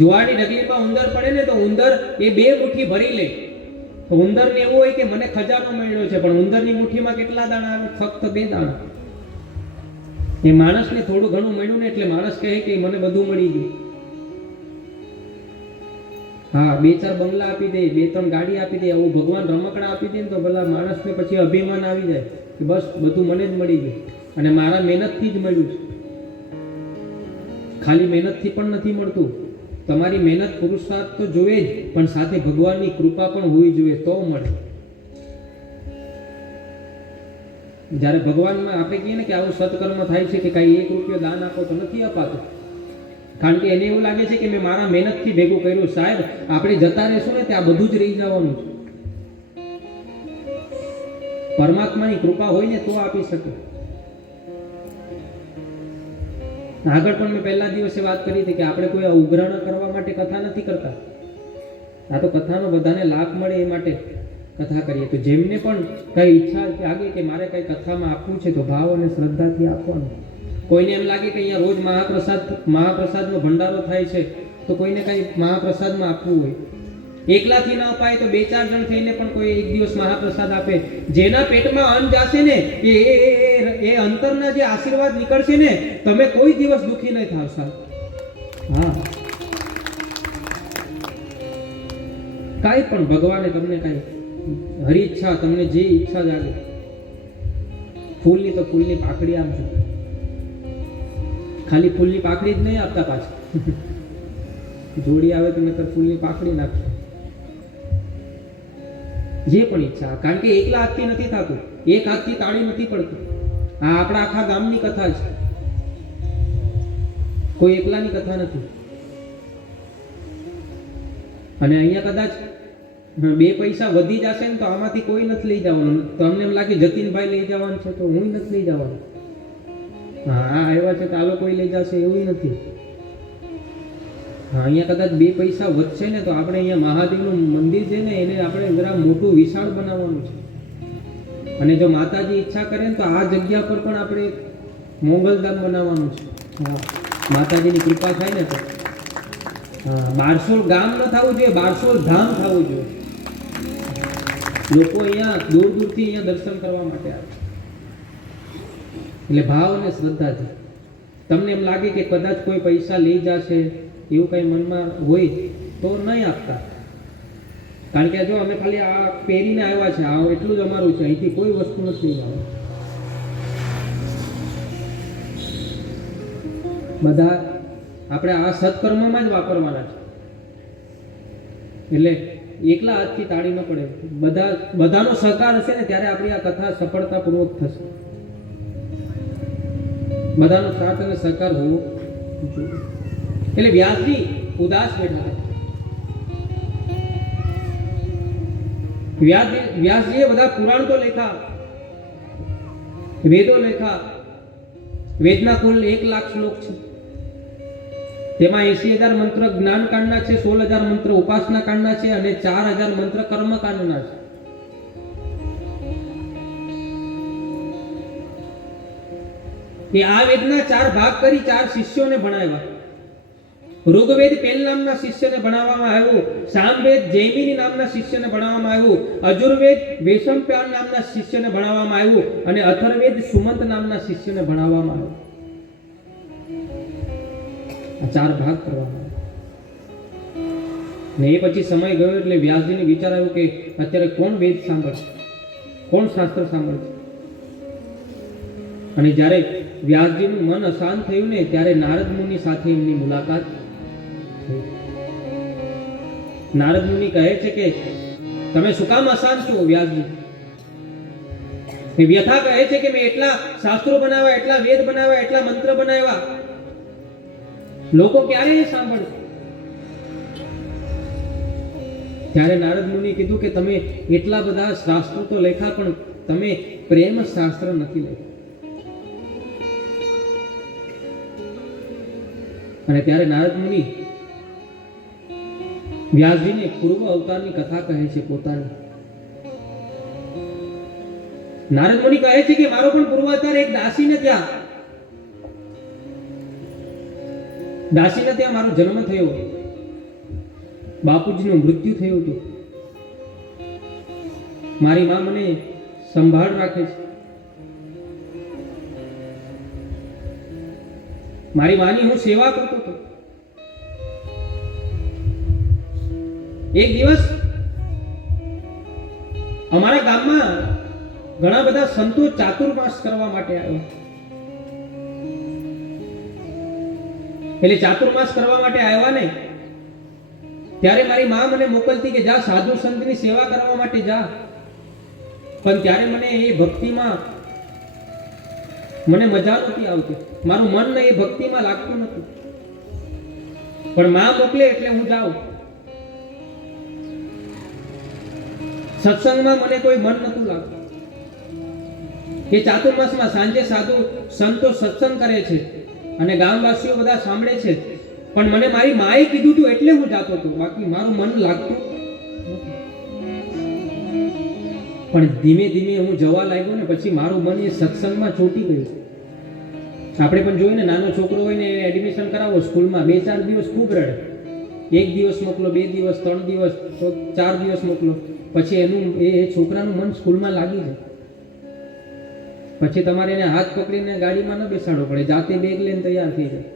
જુવારની ઢગલીમાં ઉંદર પડે ને તો ઉંદર એ 2 મુઠ્ઠી ભરી લે, તો ઉંદરને એવું હોય કે મને ખજાનો મળ્યો છે, પણ ઉંદરની મુઠ્ઠીમાં કેટલા દાણા આવે? ફક્ત 2 દાણા. એ માણસને થોડું ઘણું મળ્યું ને એટલે માણસ કહે કે મને બધું મળી ગયું. હા, 2-4 બંગલા આપી દે, 2-3 ગાડી આપી દે, આવું ભગવાન રમકડા આપી દે ને તો ભલા માણસને પછી અભિમાન આવી જાય કે બસ બધું મને જ મળી ગયું અને મારા મહેનતથી જ મળ્યું છે. ખાલી મહેનતથી પણ નથી મળતું, તમારી મહેનત પુરુષાર્થ તો જોઈએ જ, પણ સાથે ભગવાનની કૃપા પણ હોવી જોઈએ તો મળે. જ્યારે ભગવાનમાં આપણે કહીએ ને કે આવું સત્કર્મ થાય છે કે કઈ 1 રૂપિયો દાન આપો તો નથી અપાતું, કારણ કે એને એવું લાગે છે કે મેં મારા મહેનતથી ભેગું કર્યું. સાહેબ, આપણે જતા રહેશું ને ત્યાં બધું જ રહી જવાનું છે. પરમાત્માની કૃપા હોય ને તો આપી શકે. આગળ પણ મેં પહેલા દિવસે વાત કરી હતી કે આપણે કોઈ ઉઘરાણા કરવા માટે કથા નથી કરતા. આ તો કથાનો બધાને લાભ મળે એ માટે કથા કરીએ. તો જેમને પણ કઈ ઈચ્છા લાગે કે મારે કઈ કથામાં આપવું છે તો ભાવ અને શ્રદ્ધાથી આપવાનું. કોઈને એમ લાગે કે અહીંયા રોજ મહાપ્રસાદનો ભંડારો થાય છે તો કોઈને કઈ મહાપ્રસાદમાં આપવું હોય, એકલાથી ન અપાય તો 2-4 જણ થઈને પણ કોઈ એક દિવસ મહાપ્રસાદ આપે. જેના પેટમાં અન્ન જાશે ને એ અંતરના જે આશીર્વાદ નીકળશે ને, તમે કોઈ દિવસ દુખી નહીં થાવશો. હા, કાંઈ પણ ભગવાને તમને કાંઈ હરી ઈચ્છા, તમને જે ઈચ્છા જાગે. ફૂલની તો ફૂલની પાકડી આપજો, ખાલી ફૂલની પાકડી જ નહીં આપતા, પાછા જોડી આવે તો નકર ફૂલની પાકડી નાખજો. જે પણ ઈચ્છા, કારણ કે એકલા હાથથી નથી થતું, એક હાથથી તાળી નથી પડતી. આ આપણા આખા ગામની કથા છે. કોઈ એકલાની કથા નથી. અને અહીંયા કદાચ 2 પૈસા વધી જશે ને તો આમાંથી કોઈ નથી લઈ જવાનું. તમને એમ લાગે જતીનભાઈ લઈ જવાનું છે તો હું નથી લઈ જવાનું. હા આવ્યા છે તો આ લોકો લઈ જશે એવું નથી. હા અહીંયા કદાચ 2 પૈસા વધશે ને તો આપણે અહીંયા મહાદેવનું મંદિર છે ને એને આપણે જરા મોટું વિશાળ બનાવવાનું છે. અને જો માતાજી ઈચ્છા કરે ને તો આ જગ્યા પર પણ આપણે મોગલધામ બનાવવાનું છે. હા માતાજીની કૃપા થાય ને તો. હા બારસોલ ગામ ન થવું જોઈએ, બારસોલ ધામ થવું જોઈએ. લોકો અહીંયા દૂર દૂરથી અહીંયા દર્શન કરવા માટે આવે. એટલે ભાવ અને શ્રદ્ધાથી. તમને એમ લાગે કે કદાચ કોઈ પૈસા લઈ જશે એવું કઈ મનમાં હોય તો નહીં આપતા. કારણ કે જો અમે ખાલી આ પહેરીને આવ્યા છે, આ એટલું જ અમારું છે, અહીંથી કોઈ વસ્તુ નથી લઈ આવવાનું. બધા આપણે આ સત્કર્મમાં જ વાપરવાના છે. એટલે એકલા હાથથી તાળી ન પડે. બધાનો સહકાર હશે ને ત્યારે આપણી આ કથા સફળતાપૂર્વક થશે. બધાનો સાથ અને સહકાર હોવો જોઈએ. એટલે વ્યાસજી ઉદાસ બેઠા હતા. વ્યાસજીએ બધા પુરાણ તો લેખા, વેદો લેખા. વેદના કુલ 1,00,000 શ્લોક છે. તેમાં 80,000 મંત્ર જ્ઞાનકાંડના છે, 16,000 મંત્ર ઉપાસના કાંડના છે અને 4,000 મંત્ર કર્મકાંડના છે. એ આ વેદના 4 ભાગ કરી 4 શિષ્યોને ભણાવ્યા. ઋગ્વેદ પેલ નામના શિષ્યને ભણાવવામાં આવ્યું, સામવેદ જૈમિની નામના શિષ્યને ભણાવવામાં આવ્યું, અજુર્વેદ વેશમપ્યાન નામના શિષ્યને ભણાવવામાં આવ્યું અને અથર્વેદ સુમંત નામના શિષ્યને ભણાવવામાં આવ્યું. આ 4 ભાગ કરવામાં આવ્યા. ને એ પછી સમય ગયો એટલે વ્યાસજીને વિચાર આવ્યો કે અત્યારે કોણ વેદ સાંભળશે, કોણ શાસ્ત્ર સાંભળશે. અને જ્યારે વ્યાસજીનું મન અશાંત થયું ને ત્યારે નારદ મુનિ સાથે એમની મુલાકાત થઈ. નારદ મુનિ કહે છે કે તમે શું કામ અશાંત છો વ્યાસજી? એ વ્યથા કહે છે કે મેં એટલા શાસ્ત્રો બનાવ્યા, એટલા વેદ બનાવ્યા, એટલા મંત્ર બનાવ્યા, લોકો ક્યારે એ સાંભળશે? ત્યારે નારદ મુનિ કીધું કે તમે એટલા બધા શાસ્ત્રો તો લખ્યા પણ તમે પ્રેમ શાસ્ત્ર નથી લખ્યા. અને ત્યારે નારદ મુનિ વ્યાસજીને પૂર્વ અવતારની કથા કહે છે પોતાની. નારદ મુનિ કહે છે કે મારો પણ પૂર્વ અવતાર એક દાસીને ત્યાં મારો જન્મ થયો, બાપુજીનું મૃત્યુ થયું હતું. મારી માં મને સંભાળ રાખે છે. મારી માની હું સેવા કરતો હતો. એક દિવસ અમારા ગામમાં ઘણા બધા સંતો ચાતુર્માસ કરવા માટે આવ્યા. એટલે ચાતુર્માસ કરવા માટે આવ્યા ને ત્યારે મારી માં મને મોકલતી કે જા સાધુ સંતની સેવા કરવા માટે જા. પણ ત્યારે મને એ ભક્તિમાં મને મજા નથી આવતી, મારું મન એ ભક્તિમાં લાગતું નથી. પણ માં મોકલે એટલે હું જાઉં. સત્સંગમાં મને કોઈ મન નતું લાગતું. એ ચાતુર્માસમાં સાંજે સાધુ સંતો સત્સંગ કરે છે અને ગામવાસીઓ બધા સાંભળે છે, પણ મને મારી માએ કીધું હતું એટલે હું જાતો હતો, બાકી મારું મન લાગતું નહોતું. પણ ધીમે ધીમે હું જવા લાગ્યો ને પછી મારું મન એ સત્સંગમાં ચોંટી ગયું. આપણે પણ જોયું ને, નાનો છોકરો હોય ને એડમિશન કરાવો સ્કૂલમાં, 2-4 દિવસ ખૂબ રડે. 1 દિવસ મોકલો, 2 દિવસ, 3 દિવસ, 4 દિવસ મોકલો, પછી એનું એ છોકરાનું મન સ્કૂલમાં લાગી જાય. પછી તમારે એને હાથ પકડીને ગાડીમાં ન બેસાડવો પડે, જાતે બેગ લઈને તૈયાર થઈ જાય.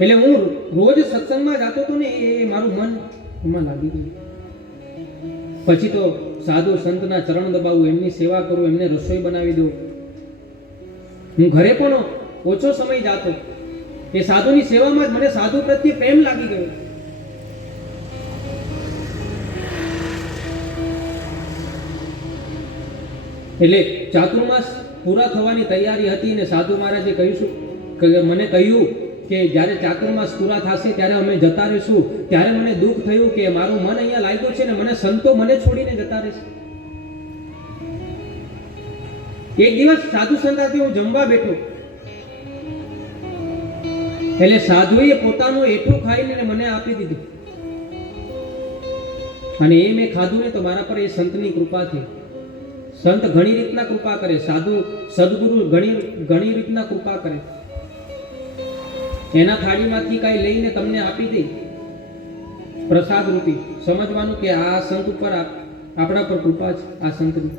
એટલે હું રોજ સત્સંગમાં જતો હતો ને એ મારું મન એમાં લાગી ગયું. પછી તો સાધુ સંતના ચરણ દબાવું, એમની સેવા કરું, એમને રસોઈ બનાવી દઉં. હું ઘરે પણ ઓછો સમય જાતો. એ સાધુની સેવામાં જ મને સાધુ પ્રત્યે પ્રેમ લાગી ગયો. એટલે ચાતુર્માસ પૂરા થવાની તૈયારી હતી ને સાધુ મહારાજે મને કહ્યું કે જ્યારે ચાતુર્માસ પૂરા થશે ત્યારે અમે જતા રહીશું, ત્યારે મને દુઃખ થયું કે મારું મન અહીંયા લાગ્યું છે ને મને સંતો મને છોડીને જતા રહેશે. એક દિવસ સાધુ સંતાથી હું જમવા બેઠો, એટલે સાધુએ પોતાનું એઠું ખાઈને મને આપી દીધું, અને એ મેં ખાધું ને તો મારા પર એ સંતની કૃપા થઈ. સંત ઘણી રીતના કૃપા કરે, સાધુ સદગુરુ ઘણી રીતના કૃપા કરે. એના થાળીમાંથી કાંઈ લઈને તમને આપી દે પ્રસાદ રૂપી, સમજવાનું કે આ સંત ઉપર આપણા પર કૃપા છે. આ સંતની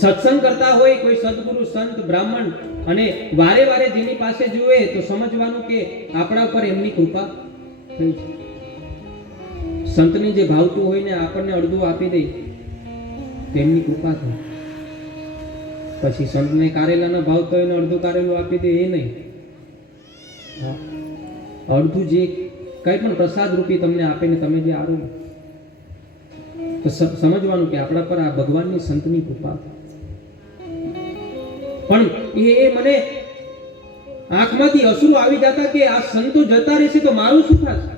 સત્સંગ કરતા હોય કોઈ સદગુરુ સંત બ્રાહ્મણ અને વારે વારે જેની પાસે જુએ તો સમજવાનું કે આપણા પર એમની કૃપા થઈ છે. સંતને જે ભાવતું હોય ને આપણને અડધું આપી દે તેમની કૃપા થઈ. પછી સંતને કારેલાના ભાવતો હોય ને અડધું કારેલું આપી દે એ નહીં, અડધું જે કઈ પણ પ્રસાદ રૂપી તમને આપે ને તમે જે આરો તો સમજવાનું કે આપણા પર આ ભગવાનની સંતની કૃપા. પણ એ મને આંખમાંથી અશ્રુ આવી જતા કે આ સંતો જતા રહેશે તો મારું શું થશે.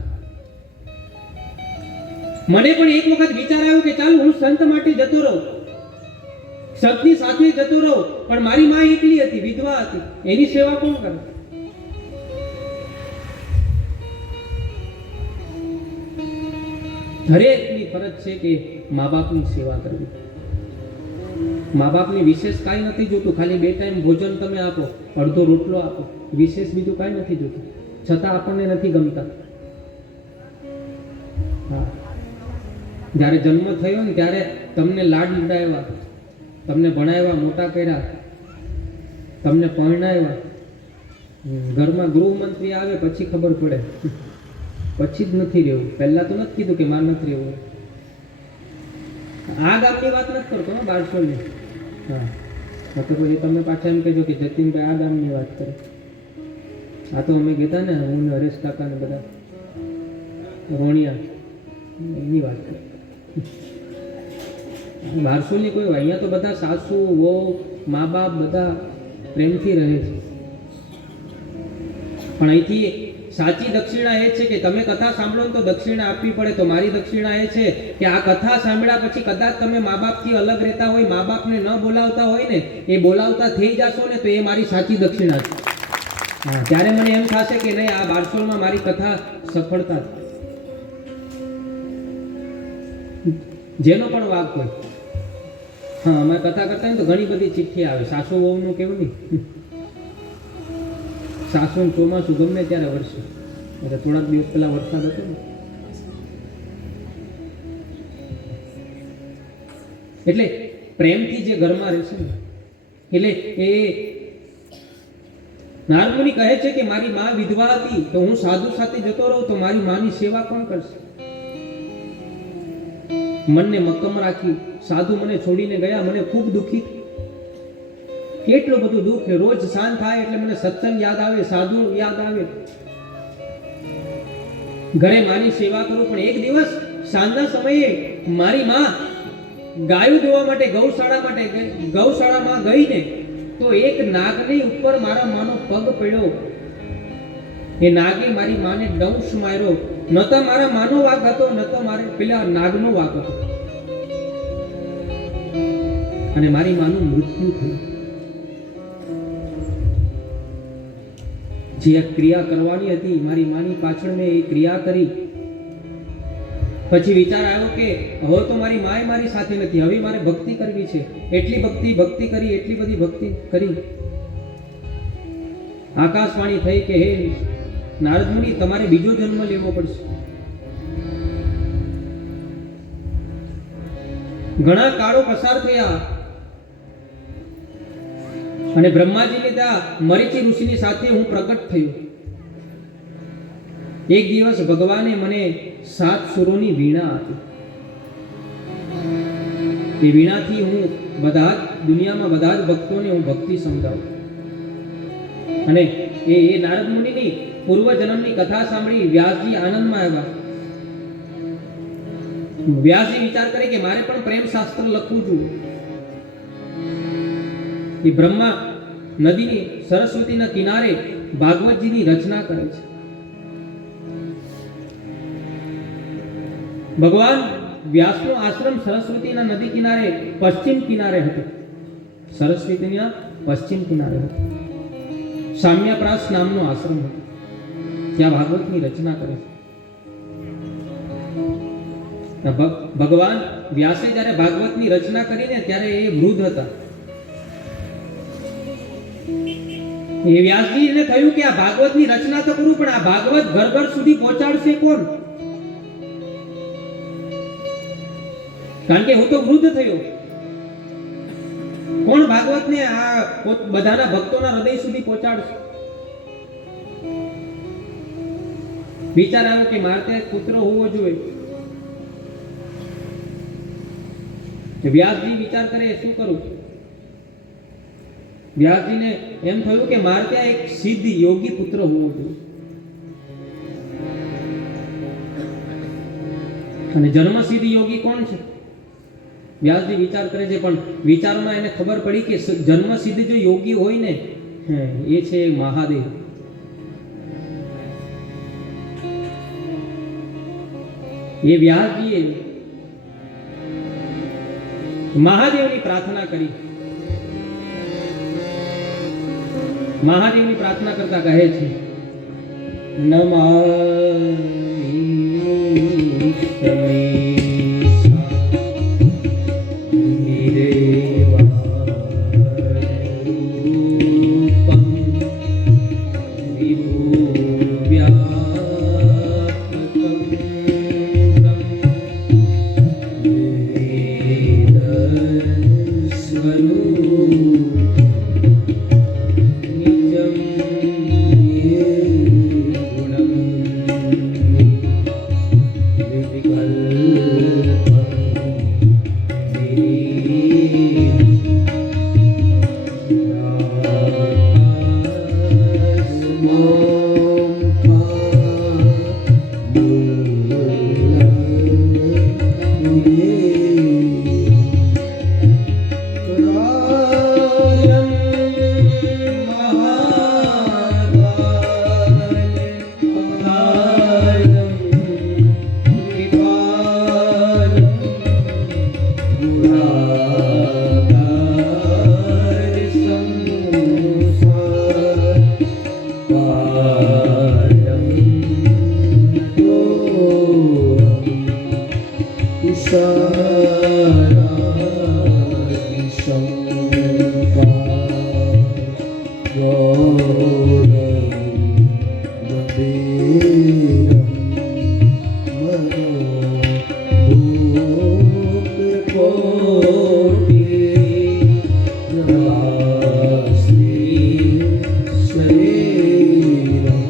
મને પણ એક વખત વિચાર આવ્યો કે ચાલ હું સંત માટે જતો રહું, સંતની સાથે જતો રહું, પણ મારી માં એકલી હતી, વિધવા હતી, એની સેવા કોણ કરે. દરેકની ફરજ છે કે મા બાપની સેવા કરવી. મા બાપની વિશેષ કાંઈ નથી જોતું, ખાલી 2 ટાઈમ ભોજન તમે આપો, અડધો રોટલો આપો, વિશેષ બીજું કાંઈ નથી જોતું, છતાં આપણને નથી ગમતા. હા, જ્યારે જન્મ થયો ને ત્યારે તમને લાડ લડાવ્યા, તમને ભણાવ્યા, મોટા કર્યા, તમને પરણાવ્યા. ઘરમાં ગૃહમંત્રી આવે પછી ખબર પડે, પછી જ નથી રહેવું. પહેલા તો નથી કીધું કે મારે નથી રહેવું. આ ગામની વાત નથી કરતો, બારસોની. હા, તો પછી તમે પાછા એમ કહેજો કે જતીનભાઈ આ ગામની વાત કરે. આ તો અમે કહેતા ને, હું ને હરેશ કાકા ને બધા રોણિયા, એની વાત કરે. બારસોની કોઈ અહીંયા તો બધા સાસુ વહુ મા બાપ બધા પ્રેમથી રહે છે. પણ અહીંથી સાચી દક્ષિણા એ છે કે તમે કથા સાંભળો તો દક્ષિણા આપવી પડે. તો મારી દક્ષિણા એ છે કે આ કથા સાંભળ્યા પછી કદાચ તમે મા બાપથી અલગ રહેતા હોય, મા બાપને ન બોલાવતા હોય ને, એ બોલાવતા થઈ જશો ને તો એ મારી સાચી દક્ષિણા છે. હા, ત્યારે મને એમ થશે કે નહીં, આ બારસોમાં મારી કથા સફળતા છે. જેનો પણ વાગ હોય. હા, અમે કથા કરતા હોય તો ઘણી બધી ચિઠ્ઠી આવે, સાસુ વહુનું કેવું નહીં. સાસુ ચોમાસું ગમે ત્યારે વરસે, એટલે થોડાક દિવસ પહેલા વરસાદ હતો ને, એટલે પ્રેમથી જે ઘરમાં રહેશે ને, એટલે એ નારદ મુનિ કહે છે કે મારી માં વિધવા હતી તો હું સાધુ સાથે જતો રહું તો મારી માની સેવા કોણ કરશે. મનને મક્કમ રાખી સાધુ મને છોડીને ગયા, મને ખૂબ દુઃખી, કેટલું બધું દુઃખ. રોજ સાંજ થાય એટલે મને સત્સંગ યાદ આવે, સાધુ યાદ આવે, ઘરે માની સેવા કરું. પણ એક દિવસ સાંજના સમયે મારી માં ગાયો ધોવા માટે ગૌશાળામાં ગઈને તો એક નાગની ઉપર મારા માનો પગ પડ્યો. એ નાગે મારી માને દંશ માર્યો. ન તો મારા માનો વાંક હતો, ન તો મારે પેલા નાગનો વાંક હતો, અને મારી માનું મૃત્યુ થયું. જે ક્રિયા કરવાની હતી મારી માની પાછળ મેં એ ક્રિયા કરી. પછી વિચાર આવ્યો કે હવે તો મારી માએ મારી સાથે નથી, હવે મારે ભક્તિ કરવી છે. એટલી ભક્તિ કરી, એટલી બધી ભક્તિ કરી. આકાશવાણી થઈ કે હે નારદ મુનિ, તમારે બીજો જન્મ લેવો પડશે. ઘણા કાળો પસાર થયા અને બ્રહ્માજીને ત્યાં મરીચી ઋષિની સાથે હું પ્રગટ થયો. એક દિવસ ભગવાને મને 7 સુરોની વીણા આપી. એ વીણાથી હું દુનિયામાં બધા જ ભક્તોને હું ભક્તિ સમજાવું. અને એ નારદ મુનિની પૂર્વ જન્મની કથા સાંભળી વ્યાસજી આનંદમાં આવ્યા. વ્યાસજી વિચાર કરે કે મારે પણ પ્રેમ શાસ્ત્ર લખવું જોઈએ. એ બ્રહ્મા નદીની સરસ્વતીના કિનારે ભાગવતજીની રચના કરે છે. ભગવાન વ્યાસનો આશ્રમ સરસ્વતીના નદી કિનારે પશ્ચિમ કિનારે હતો. સરસ્વતીના પશ્ચિમ કિનારે હતો. સામ્યપ્રાસ નામનો આશ્રમ હતો. ત્યાં ભાગવતની રચના કરે છે. ભગવાન વ્યાસે જ્યારે ભાગવતની રચના કરીને ત્યારે એ વૃદ્ધ હતા. એ વ્યાસજીને થયું કે આ ભાગવતની રચના તો કરું, પણ આ ભાગવત ઘર ઘર સુધી પહોંચાડશે કોણ? કારણ કે હું તો વૃદ્ધ થયો. કોણ ભાગવતને આ બધાના ભક્તોના હૃદય સુધી પહોંચાડશે? વિચાર આવ્યો કે મારે ત્યાં એક પુત્ર હોવો જોઈએ. વ્યાસજી વિચાર કરે શું કરું? વ્યાસજીને એમ થયું કે મારે ત્યાં એક સિદ્ધ યોગી પુત્ર હોવો જોઈએ. અને જન્મ સિદ્ધ યોગી કોણ છે? વ્યાસજી વિચાર કરે છે, પણ વિચારમાં એને ખબર પડી કે જન્મ સિદ્ધ જો યોગી હોય ને એ છે મહાદેવ. એ વ્યાસજીએ મહાદેવની પ્રાર્થના કરી. મહાદેવની પ્રાર્થના કરતા કહે છે, નમામિ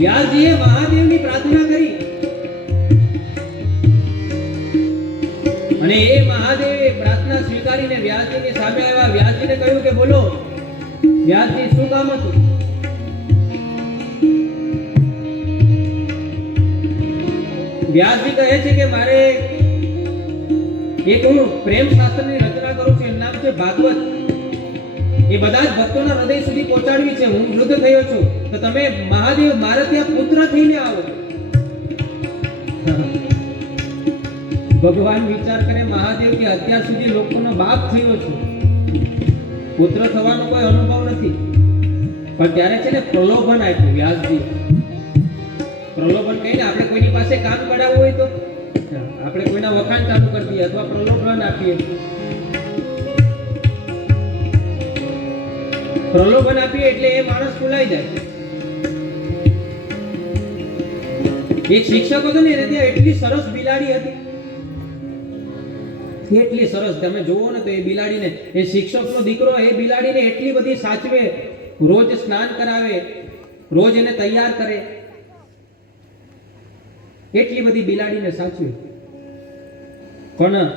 વ્યાસજીએ મહાદેવની પ્રાર્થના કરી અને એ મહાદેવે પ્રાર્થના સ્વીકારીને વ્યાસજીની સામે આવ્યા. વ્યાસજીને કહ્યું કે બોલો વ્યાસજી શું કામ હતું? વ્યાસજી કહે છે કે મારે એક હું પ્રેમ શાસ્ત્રની રચના કરું છું, એનું નામ છે ભાગવત. એ બધા જ ભક્તોના હૃદય સુધી પહોંચાડવી છે. હું વૃદ્ધ થયો છું, તો તમે મહાદેવ મારે ત્યાં પુત્ર થઈને આવો. ભગવાન વિચાર કરે મહાદેવ કે અત્યાર સુધી લોકોનો બાપ થયો છું, પુત્ર થવાનો કોઈ અનુભવ નથી. પણ ત્યારે છે ને પ્રલોભન આપ્યું વ્યાસજી. પ્રલોભન કહીને આપણે કોઈની પાસે કામ કરાવવું હોય તો આપણે કોઈના વખાણ ચાલુ કરી દઈએ અથવા પ્રલોભન આપીએ. પ્રલોભન આપીએ એટલે એ માણસ ફૂલાઈ જાય. એક શિક્ષક હતો ને એને ત્યાં એટલી સરસ બિલાડી હતી, એટલી સરસ. તમે જુઓ ને તો એ બિલાડીને, એ શિક્ષકનો દીકરો એ બિલાડીને એટલી બધી સાચવે, રોજ સ્નાન કરાવે, રોજ એને તૈયાર કરે, એટલી બધી બિલાડીને સાચવે. પણ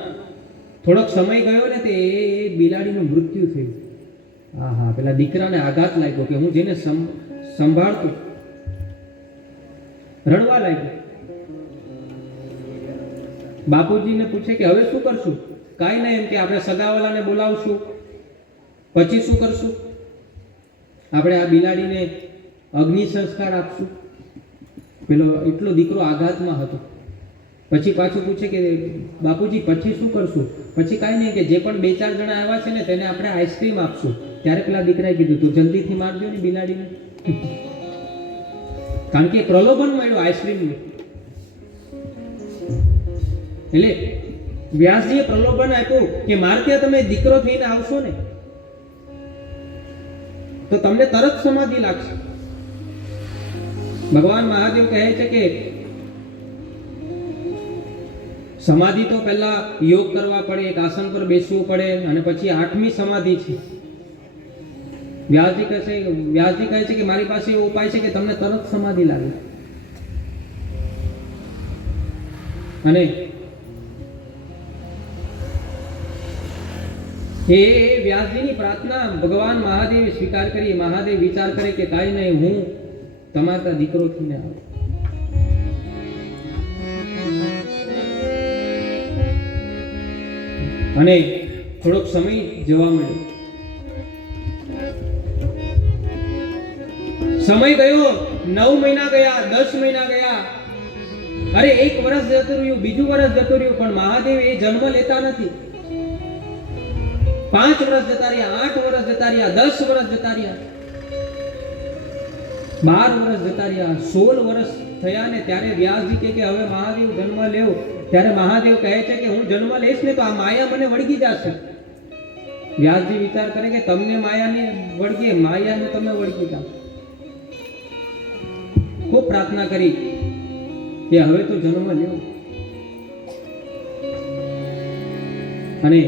થોડોક સમય ગયો ને તે એ બિલાડીનું મૃત્યુ થયું. હા, પેલા દીકરાને આઘાત લાગ્યો કે હું જેને સંભાળતો, રડવા લાગ્યો. બાપુજીને પૂછે કે હવે શું કરશું? કાંઈ નહીં, એમ કે આપણે સગાવાલાને બોલાવશું, પછી શું કરશું? આપણે આ બિલાડીને અગ્નિ સંસ્કાર આપશું? પેલો એટલો દીકરો આઘાતમાં હતો. પછી પાછું પૂછે કે બાપુજી પછી શું કરશું? પછી કાંઈ નહીં, કે જે પણ 2-4 જણા આવ્યા છે ને તેને આપણે આઈસ્ક્રીમ આપશું. ત્યારે પેલા દીકરાએ કીધું તું જલ્દીથી મારજો ને બિલાડીને. કારણ કે પ્રલોભન મળ્યું આઈસ્ક્રીમનું. એટલે વ્યાસજીએ પ્રલોભન આપ્યું કે મારે ત્યાં તમે દીકરો થઈને આવશો ને તો તમને તરત સમાધિ લાગશે. ભગવાન મહાદેવ કહે છે કે સમાધિ તો પહેલા યોગ કરવા પડે, એક આસન પર બેસવું પડે, અને પછી 8મી સમાધિ છે. વ્યાસજી કહે છે કે મારી પાસે એવો ઉપાય છે કે તમને તરત સમાધિ લાગે. અને એ વ્યાસજીની પ્રાર્થના ભગવાન મહાદેવે સ્વીકાર કરી. મહાદેવ વિચાર કરે કે કાંઈ નહીં, હું તમારા દીકરો થઈને આવું. અને થોડોક સમય જવા મળ્યો. સમય ગયો, 9 મહિના ગયા, 10 મહિના ગયા, અરે 1 વર્ષ જતું રહ્યું, બીજું વર્ષ જતું રહ્યું, પણ મહાદેવ એ જન્મ લેતા નથી. 5 વર્ષ જતા રહ્યા, 8 વર્ષ જતા રહ્યા, 10 વર્ષ જતા રહ્યા, 12 વર્ષ જતા રહ્યા, 16 વર્ષ થયા ને ત્યારે વ્યાસજી કે હવે મહાદેવ જન્મ લેવો. ત્યારે મહાદેવ કહે છે કે હું જન્મ લઈશ ને તો આ માયા મને વળગી જશે. વ્યાસજી વિચાર કરે કે તમને માયાને વળગે, માયાને તમે વળગી જાઓ. ખૂબ પ્રાર્થના કરી કે હવે તો જન્મ લેવો. અને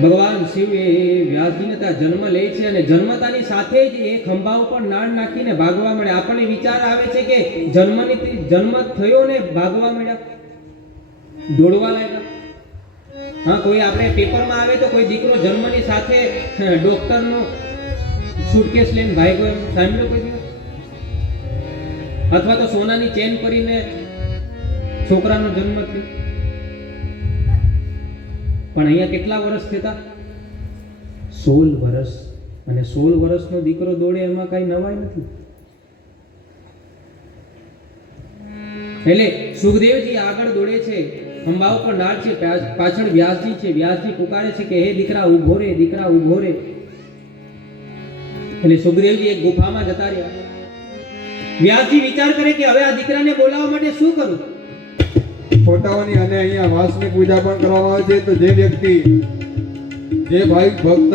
ભગવાન શિવ એ વ્યાસજીને ત્યાં જન્મ લે છે, અને જન્મતાની સાથે જ એ ખંભા ઉપર નાળ નાખીને ભાગવા મળે. આપણને વિચાર આવે છે કે જન્મ થયો ને ભાગવા મળ્યા, દોડવા લાગ્યા. હા, કોઈ આપણે પેપરમાં આવે તો કોઈ દીકરો જન્મની સાથે ડોક્ટરનો સુટકેસ લઈને ભાગ્યો, એમ સાંભળ્યો કોઈ દિવસ? અથવા તો સોનાની ચેન કરીને છોકરાનો જન્મ થયો. પણ અહીંયા કેટલા વર્ષ થતા? 16 વર્ષ. અને 16 વર્ષનો દીકરો દોડે એમાં કઈ નવાઈ નથી. એટલે સુખદેવજી આગળ દોડે છે, ખંભા ઉપર નાળ છે, પાછળ વ્યાસજી છે. વ્યાસજી પુકારે છે કે હે દીકરા ઊભો રે, દીકરા ઊભો રે. એટલે સુખદેવજી એક ગુફામાં જતા રહ્યા. વ્યાસજી વિચાર કરે કે હવે આ દીકરાને બોલાવવા માટે શું કરું? ફોટાઓની અને અહીંયા વાસની પૂજા પણ કરવામાં આવે છે. તો જે વ્યક્તિ, જે ભાઈ ભક્ત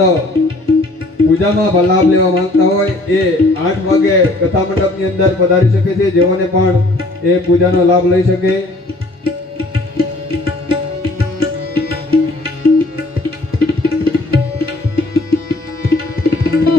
પૂજામાં લાભ લેવા માંગતા હોય એ 8 વાગે કથા મંડપની અંદર પધારી શકે છે. જેઓને પણ એ પૂજાનો લાભ લઈ શકે.